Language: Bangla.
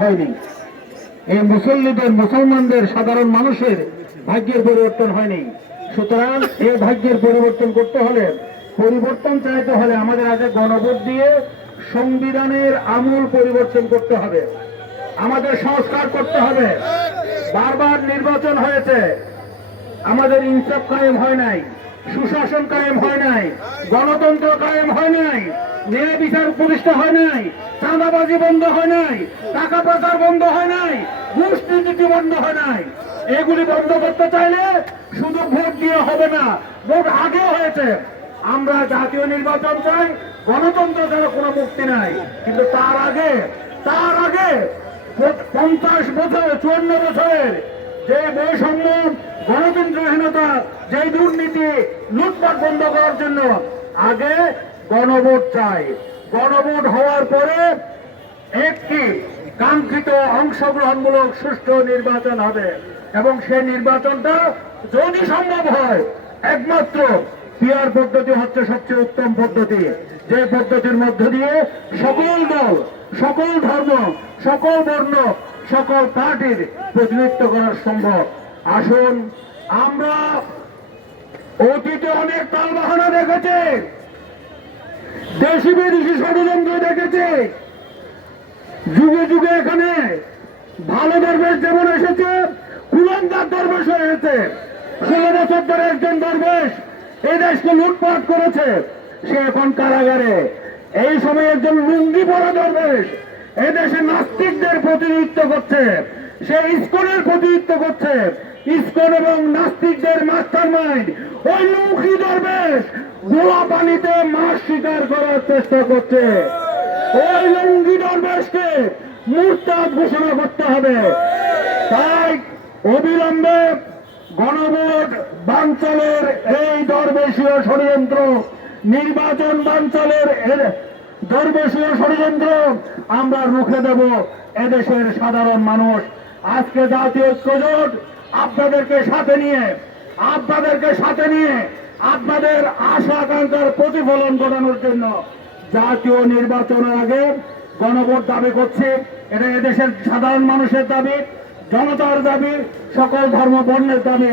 হয়নি। এই মুসল্লিদের, মুসলমানদের, সাধারণ মানুষের ভাগ্যের পরিবর্তন হয়নি। সুতরাং এই ভাগ্যের পরিবর্তন করতে হলে, পরিবর্তন চাইতে হলে আমাদের আগে গণভোট দিয়ে সংবিধানের আমূল পরিবর্তন করতে হবে, আমাদের সংস্কার করতে হবে। বারবার নির্বাচন হয়েছে, আমাদের ইনসাফ কায়েম হয় নাই, সুশাসন কায়েম হয় নাই, গণতন্ত্র কায়েম হয় নাই, ন্যায় বিচার প্রতিষ্ঠা হয় নাই, চাঁদাবাজি বন্ধ হয় নাই, টাকা পাচার বন্ধ হয় নাই, ঘুষ নীতি বন্ধ হয় নাই। এগুলি বন্ধ করতে চাইলে শুধু ভোট দিয়ে হবে না, ভোট আগে হয়েছে। আমরা জাতীয় নির্বাচন চাই, গণতন্ত্র ছাড়া কোনো মুক্তি নাই। কিন্তু তার আগে 50 বছর, 54 বছরের যে বৈষম্য, গণতন্ত্রহীনতা, যে দুর্নীতি, লুটপাট বন্ধ করার জন্য আগে গণভোট চাই। গণভোট হওয়ার পরে একটি কাঙ্ক্ষিত অংশগ্রহণমূলক সুষ্ঠু নির্বাচন হবে, এবং সেই নির্বাচনটা যদি সম্ভব হয় একমাত্র পিআর পদ্ধতি হচ্ছে সবচেয়ে উত্তম পদ্ধতি, যে পদ্ধতির মধ্য দিয়ে সকল দল, সকল ধর্ম, সকল বর্ণ, সকল পার্টির প্রতিনিধিত্ব করা সম্ভব। আসুন, আমরা অতীতে অনেক তালবাহানা দেখেছি, দেশি বিদেশি ষড়যন্ত্র দেখেছি, যুগে যুগে এখানে ভালো দরবেশ যেমন এসেছে, কুলঙ্গার দরবেশ হয়েছে। 16 বছর ধরে একজন দরবেশ এই দেশকে লুটপাট করেছে, সে এখন কারাগারে। এই সময় একজন লুঙ্গি পরা দরবেশ এই দেশে নাস্তিকদের প্রতিনিধিত্ব করছে, সে ইসকনের প্রতিনিধিত্ব করছে। ইসকন এবং নাস্তিকদের মাস্টার মাইন্ড ওই লুঙ্গি দরবেশ গোলা পানিতে মাছ শিকার করার চেষ্টা করছে। ওই লুঙ্গি দরবেশকে মুরতাদ ঘোষণা করতে হবে। তাই অবিলম্বে গণভোট বানচালের এই দরবেশীয় ষড়যন্ত্র, নির্বাচন বানচালের দরবেশীয় ষড়যন্ত্র আমরা রুখে দেব এদেশের সাধারণ মানুষ। আজকে জাতীয় ঐক্যজোট আপনাদেরকে সাথে নিয়ে আপনাদের আশা আকাঙ্ক্ষার প্রতিফলন ঘটানোর জন্য জাতীয় নির্বাচনের আগে গণভোট দাবি করছে। এটা এদেশের সাধারণ মানুষের দাবি, জনতার দাবি, সকল ধর্ম বর্ণের দাবি।